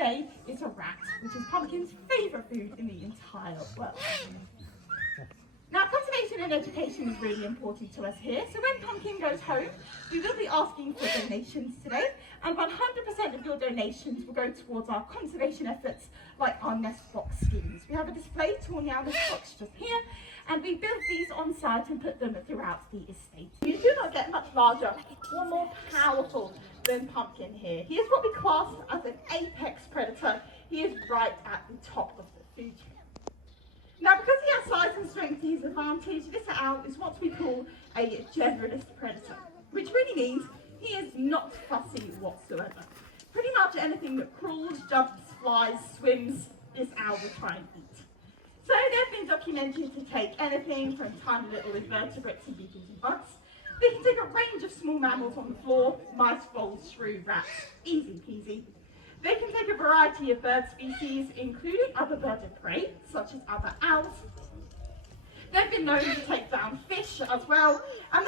today is a rat, which is Pumpkin's favourite food in the entire world. Now, conservation and education is really important to us here, so when Pumpkin goes home, we will be asking for donations today, and 100% of your donations will go towards our conservation efforts, like our nest box schemes. We have a display torn down nest box just here, and we built these on site and put them throughout the estate. You do not get much larger or more powerful than Pumpkin here. He is what we class as an apex predator. He is right at the top of the food chain. Now, because he has size and strength to his advantage, this owl is what we call a generalist predator, which really means he is not fussy whatsoever. Pretty much anything that crawls, jumps, flies, swims, this owl will try and eat. So they've been documented to take anything from tiny little invertebrates and beetles and bugs. They can take a range of small mammals on the floor, mice, voles, shrew, rats, easy peasy. They can take a variety of bird species, including other birds of prey, such as other owls. They've been known to take down fish as well, and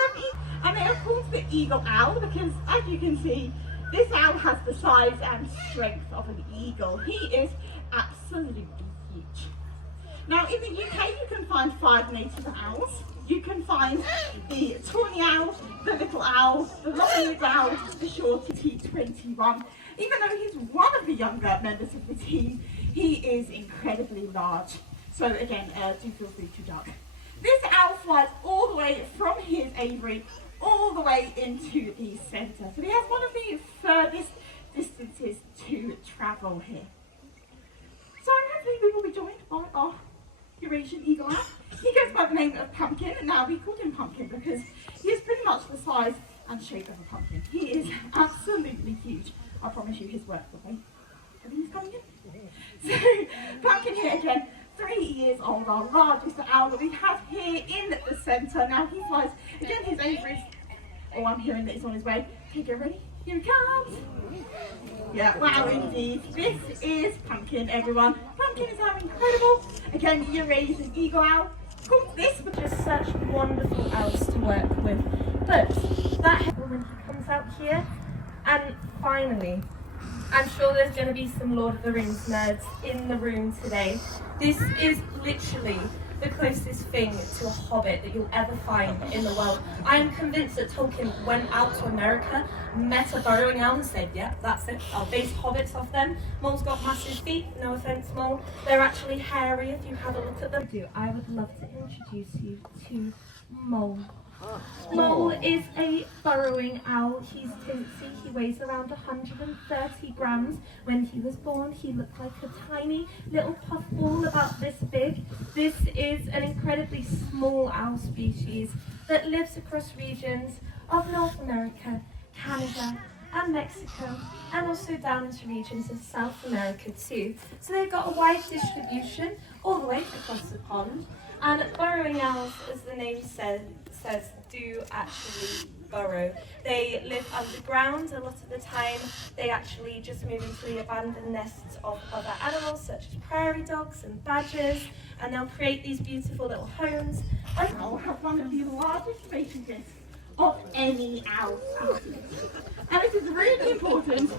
they are called the eagle owl because, as you can see, this owl has the size and strength of an eagle. He is absolutely huge. Now, in the UK, you can find 5 native owls. You can find the tawny owl, the little owl, the long-legged owl, the shorty T21. Even though he's one of the younger members of the team, he is incredibly large. So again, do feel free to duck. This owl flies all the way from his aviary all the way into the centre. So he has one of the furthest distances to travel here. So hopefully we will be joined by our Eurasian eagle owl. He goes by the name of Pumpkin, and now we called him Pumpkin because he is pretty much the size and shape of a pumpkin. He is absolutely huge. I promise you his work will be. I think he's coming in. So, Pumpkin here again, 3 years old, our largest owl that we have here in the centre. Now he flies, again his aviaries. Oh, I'm hearing that he's on his way. Okay, get ready. Here he comes. Yeah, wow indeed. This is Pumpkin, everyone. Pumpkin is our incredible, again, Eurasian eagle owl. Called this because such wonderful owls to work with. But that when he comes out here, and finally, I'm sure there's going to be some Lord of the Rings nerds in the room today. This is literally the closest thing to a hobbit that you'll ever find in the world. I am convinced that Tolkien went out to America, met a burrowing owl and said, yeah, that's it, I'll base hobbits off them. Mole's got massive feet, no offence Mole. They're actually hairy if you have a look at them. I would love to introduce you to Mole. Mole is a burrowing owl. He's tinsy. He weighs around 130 grams. When he was born, he looked like a tiny little puffball about this big. This is an incredibly small owl species that lives across regions of North America, Canada, and Mexico, and also down into regions of South America too. So they've got a wide distribution all the way across the pond. And burrowing owls, as the name says, do actually burrow. They live underground a lot of the time. They actually just move into the abandoned nests of other animals such as prairie dogs and badgers, and they'll create these beautiful little homes. And I'll have one of the largest ranges of any owl species. And this is really important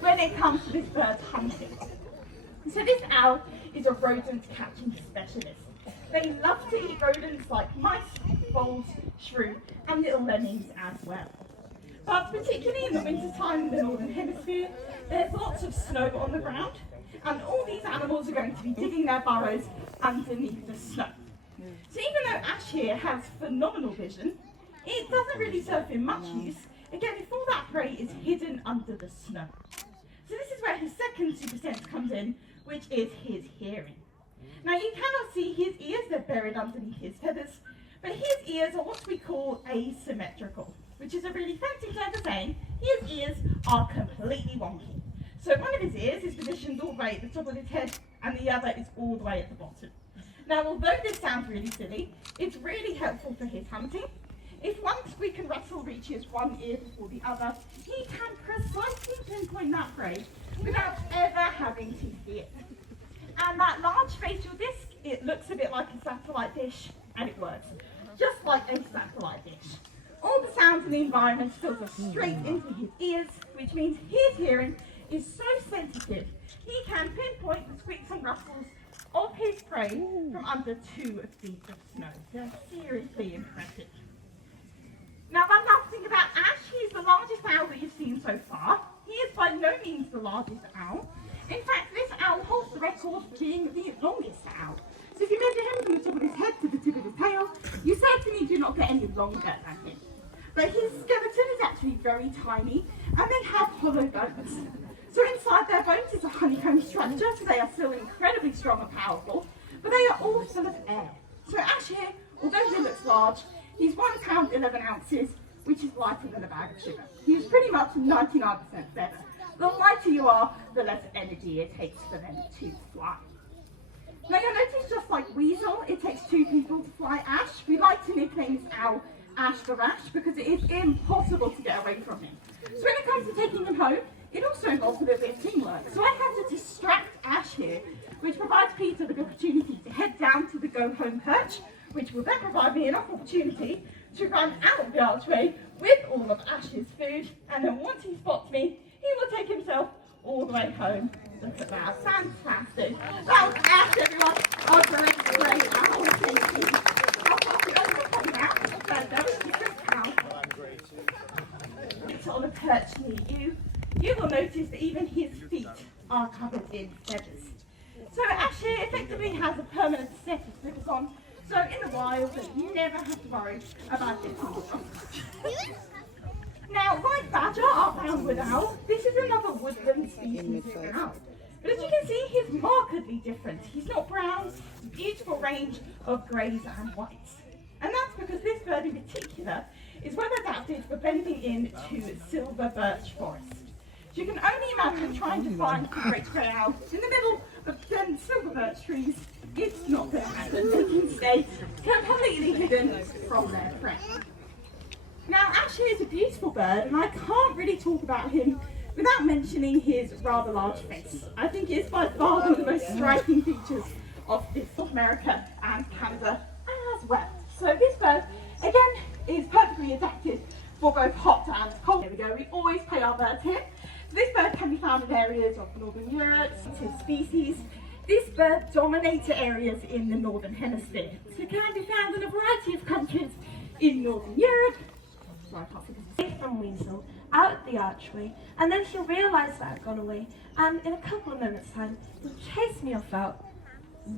when it comes to this bird hunting. So this owl is a rodent catching specialist. They love to eat rodents like mice, voles, shrew, and little lemmings as well. But particularly in the winter time in the Northern Hemisphere, there's lots of snow on the ground, and all these animals are going to be digging their burrows underneath the snow. So even though Ash here has phenomenal vision, it doesn't really serve him much use, again, if all that prey is hidden under the snow. So this is where his second super sense comes in, which is his hearing. Now you cannot see his ears, they're buried underneath his feathers, but his ears are what we call asymmetrical, which is a really fancy term for saying his ears are completely wonky. So one of his ears is positioned all the way at the top of his head and the other is all the way at the bottom. Now although this sounds really silly, it's really helpful for his hunting. If once we can Russell reaches one ear before the other, he can precisely pinpoint that prey without ever having to see it. And that large facial disc, it looks a bit like a satellite dish, and it works, just like a satellite dish. All the sounds in the environment filter straight into his ears, which means his hearing is so sensitive, he rustles of his prey from under 2 feet of snow. They're seriously impressive. Now, one last thing about Ash, he's the largest owl that you've seen so far. He is by no means the largest owl. In fact, this owl holds the record for being the longest owl. So if you measure him from the top of his head to the tip of his tail, you certainly do not get any longer than him. But his skeleton is actually very tiny, and they have hollow bones. So inside their bones is a honeycomb structure, so they are still incredibly strong and powerful, but they are all full of air. So Ash here, although he looks large, he's 1 pound 11 ounces, which is lighter than a bag of sugar. He's pretty much 99% better. The lighter you are, the less energy it takes for them to fly. Now you'll notice, just like Weasel, it takes 2 people to fly Ash. We like to nickname this owl Ash the Rash because it is impossible to get away from him. So when it comes to taking him home, it also involves a little bit of teamwork. So I have to distract Ash here, which provides Peter the opportunity to head down to the go-home perch, which will then provide me enough opportunity to run out of the archway with all of Ash's food, and then once he spots me, he will take himself all the way home. Look at that, fantastic. That was Ash, everyone. Oh, great owl, thank you. I'll pop it over the now. That was different owl. It's on a perch near you. You will notice that even his feet are covered in feathers. So Ash here effectively has a permanent set of slippers on, so in the wild you never have to worry about getting wrong. Now, like Badger, our brown-wood owl, this is another woodland species of owl. But as you can see, he's markedly different. He's not brown, a beautiful range of greys and whites. And that's because this bird in particular is well adapted for blending into silver birch forest. So you can only imagine trying to find a great grey owl in the middle of 10 silver birch trees. It's not going to happen. They can stay completely hidden from their prey. Now, Ash is a beautiful bird, and I can't really talk about him without mentioning his rather large face. I think it is by far one of the most striking features of South America and Canada as well. So this bird, again, is perfectly adapted for both hot and cold. There we go, we always pay our birds here. So this bird can be found in areas of Northern Europe, native species. This bird dominates areas in the Northern Hemisphere. So it can be found in a variety of countries in Northern Europe. From Weasel out at the archway, and then she'll realise that I've gone away, and in a couple of minutes time he'll chase me off out.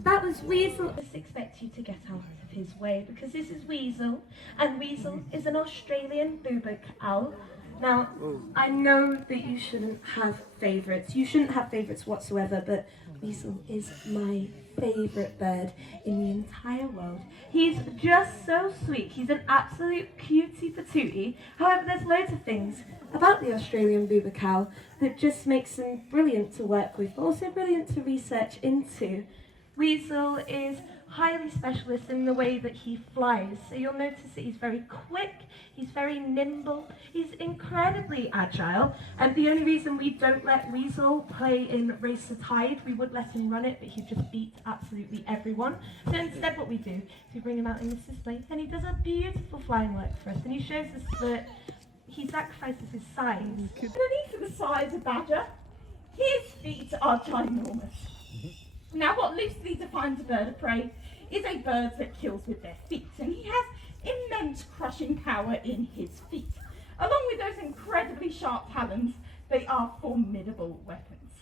That was Weasel. I just expect you to get out of his way because this is Weasel, and Weasel is an Australian boobic owl. Now, I know that you shouldn't have favourites. You shouldn't have favourites whatsoever, but Weasel is my favourite bird in the entire world. He's just so sweet. He's an absolute cutie patootie. However, there's loads of things about the Australian boobic owl that just makes him brilliant to work with, but also brilliant to research into. Weasel is highly specialist in the way that he flies. So you'll notice that he's very quick, he's very nimble, he's incredibly agile. And the only reason we don't let Weasel play in Race to Tide, we would let him run it, but he'd just beat absolutely everyone. So instead what we do is we bring him out in this display, and he does a beautiful flying work for us. And he shows us that he sacrifices his size. Underneath the size of Badger, his feet are ginormous. Now, what loosely defines a bird of prey is a bird that kills with their feet, and he has immense crushing power in his feet. Along with those incredibly sharp talons, they are formidable weapons.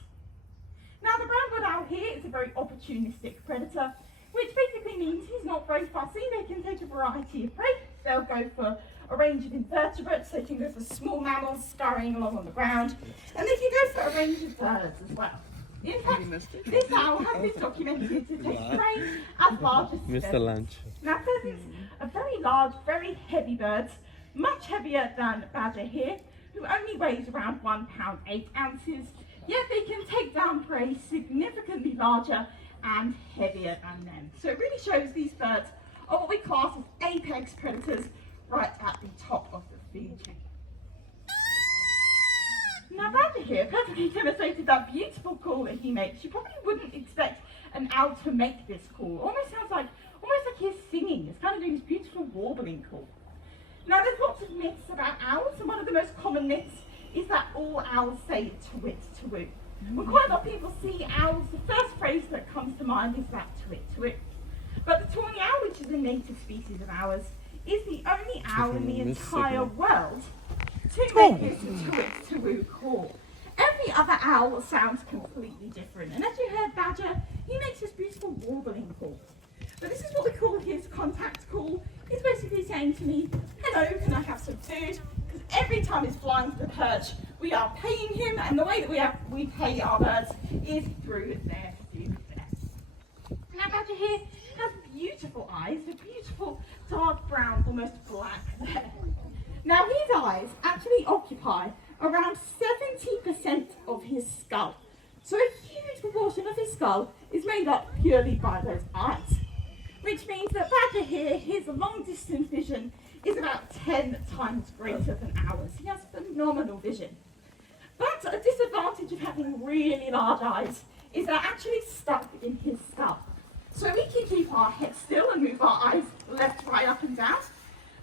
Now, the brown-wood owl here is a very opportunistic predator, which basically means he's not very fussy. They can take a variety of prey. They'll go for a range of invertebrates. They can go for small mammals scurrying along on the ground, and they can go for a range of birds as well. In fact, this owl has been documented to take prey as large as Mr. Lunch. Now, pheasants are very large, very heavy birds, much heavier than Badger here, who only weighs around 1 pound 8 ounces, yet they can take down prey significantly larger and heavier than them. So it really shows these birds are what we class as apex predators right at the top of the food chain. Now, Badger here perfectly demonstrated that beautiful call that he makes. You probably wouldn't expect an owl to make this call. Almost sounds like, he's singing. It's kind of doing this beautiful warbling call. Now, there's lots of myths about owls, and one of the most common myths is that all owls say twit to woo. Well, quite the of people see owls, the first phrase that comes to mind is that twit twit. But the tawny owl, which is a native species of ours, is the only owl in the entire world to make this twit twit call. Every other owl sounds completely different, and as you heard Badger, he makes this beautiful warbling call. But this is what we call his contact call. He's basically saying to me, hello, can I have some food? Because every time he's flying to the perch, we are paying him, and the way that we pay our birds is through their food there. Now Badger here has beautiful eyes, a beautiful dark brown, almost black there. Now his eyes actually occupy around 70% of his skull. So a huge proportion of his skull is made up purely by those eyes. Which means that Badger here, his long distance vision is about 10 times greater than ours. He has phenomenal vision. But a disadvantage of having really large eyes is they're actually stuck in his skull. So we can keep our head still and move our eyes left, right, up and down.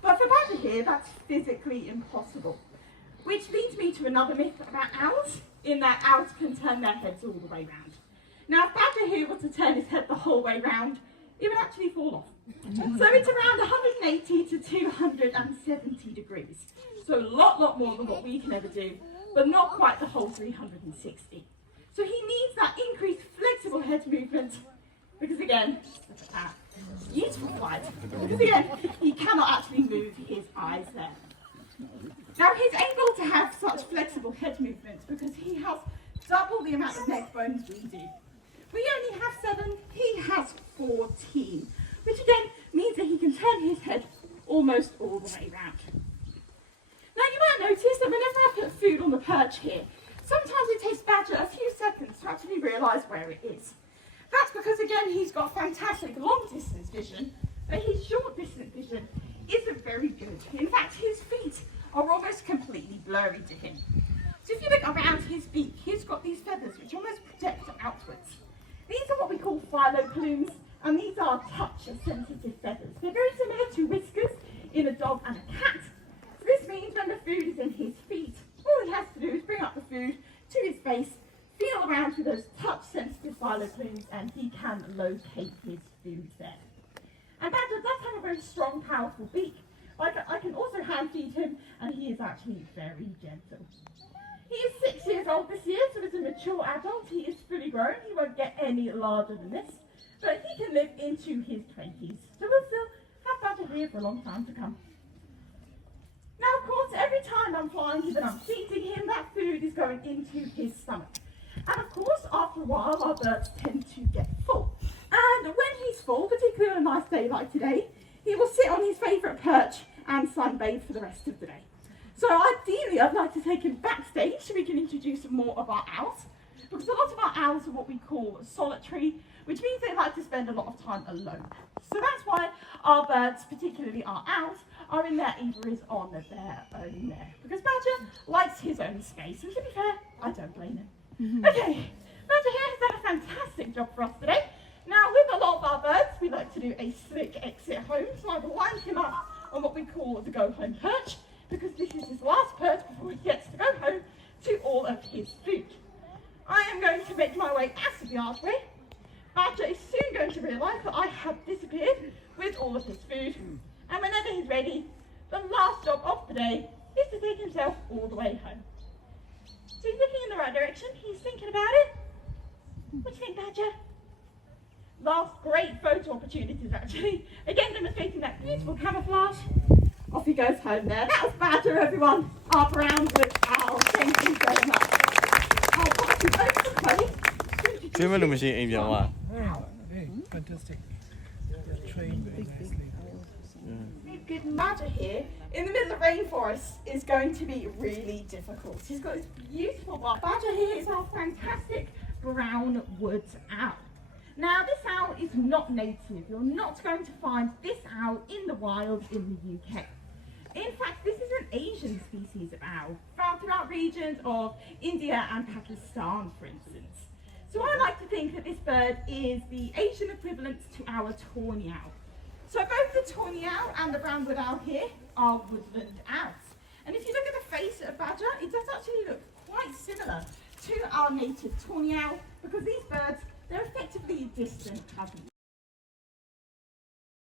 But for Badger here, that's physically impossible. Which leads me to another myth about owls, in that owls can turn their heads all the way round. Now if Badger here were to turn his head the whole way round, it would actually fall off. So it's around 180 to 270 degrees. So a lot more than what we can ever do, but not quite the whole 360. So he needs that increased flexible head movement, because again, look at that, beautiful flight, because again, he cannot actually move his eyes there. Now he's able to have such flexible head movements because he has double the amount of neck bones we do. We only have 7, he has 14, which again means that he can turn his head almost all the way round. Now you might notice that whenever I put food on the perch here, sometimes it takes Badger a few seconds to actually realise where it is. That's because again he's got fantastic long distance vision, but his short distance vision isn't very good. In fact, his feet are almost completely blurry to him. So if you look around his beak, he's got these feathers which almost project outwards. These are what we call phyloplumes, and these are touch-sensitive feathers. They're very similar to whiskers in a dog and a cat. So this means when the food is in his feet, all he has to do is bring up the food to his face, feel around with those touch-sensitive phyloplumes, and he can locate his food there. And Badger does have a very strong, powerful beak. I can also hand feed him, and he is actually very gentle. He is 6 years old this year, so as a mature adult, he is fully grown. He won't get any larger than this, but he can live into his 20s. So we'll still have Badger here for a long time to come. Now, of course, every time I'm flying him and I'm feeding him, that food is going into his stomach. And of course, after a while, our birds tend to get full. And when he's full, particularly on a nice day like today, he will sit on his favourite perch and sunbathe for the rest of the day. So ideally, I'd like to take him backstage so we can introduce more of our owls, because a lot of our owls are what we call solitary, which means they like to spend a lot of time alone. So that's why our birds, particularly our owls, are in their aviaries on their own there, because Badger likes his own space, and to be fair, I don't blame him. Okay, Badger here has done a fantastic job for us today. Now, with a lot of our birds, we like to do a slick exit home, so I will wind him up on what we call the go home perch, because this is his last perch before he gets to go home to all of his food. I am going to make my way out of the archway. Badger is soon going to realise that I have disappeared with all of his food, and whenever he's ready, the last job of the day is to take himself all the way home. So he's looking in the right direction, he's thinking about it. What do you think, Badger? Last great photo opportunities actually. Again demonstrating that beautiful camouflage. Off he goes home there. That was Badger, everyone. Our brown-wood owl. Thank you very much. I'll pass you over to Chloe. Fantastic. They're trained very nicely. Good Badger here in the middle of rainforest is going to be really difficult. He's got this beautiful bark. Badger here is our fantastic brown wood owl. Now this owl is not native. You're not going to find this owl in the wild in the UK. In fact, this is an Asian species of owl, found throughout regions of India and Pakistan, for instance. So I like to think that this bird is the Asian equivalent to our tawny owl. So both the tawny owl and the brown wood owl here are woodland owls. And if you look at the face of Badger, it does actually look quite similar to our native tawny owl, distant cousins.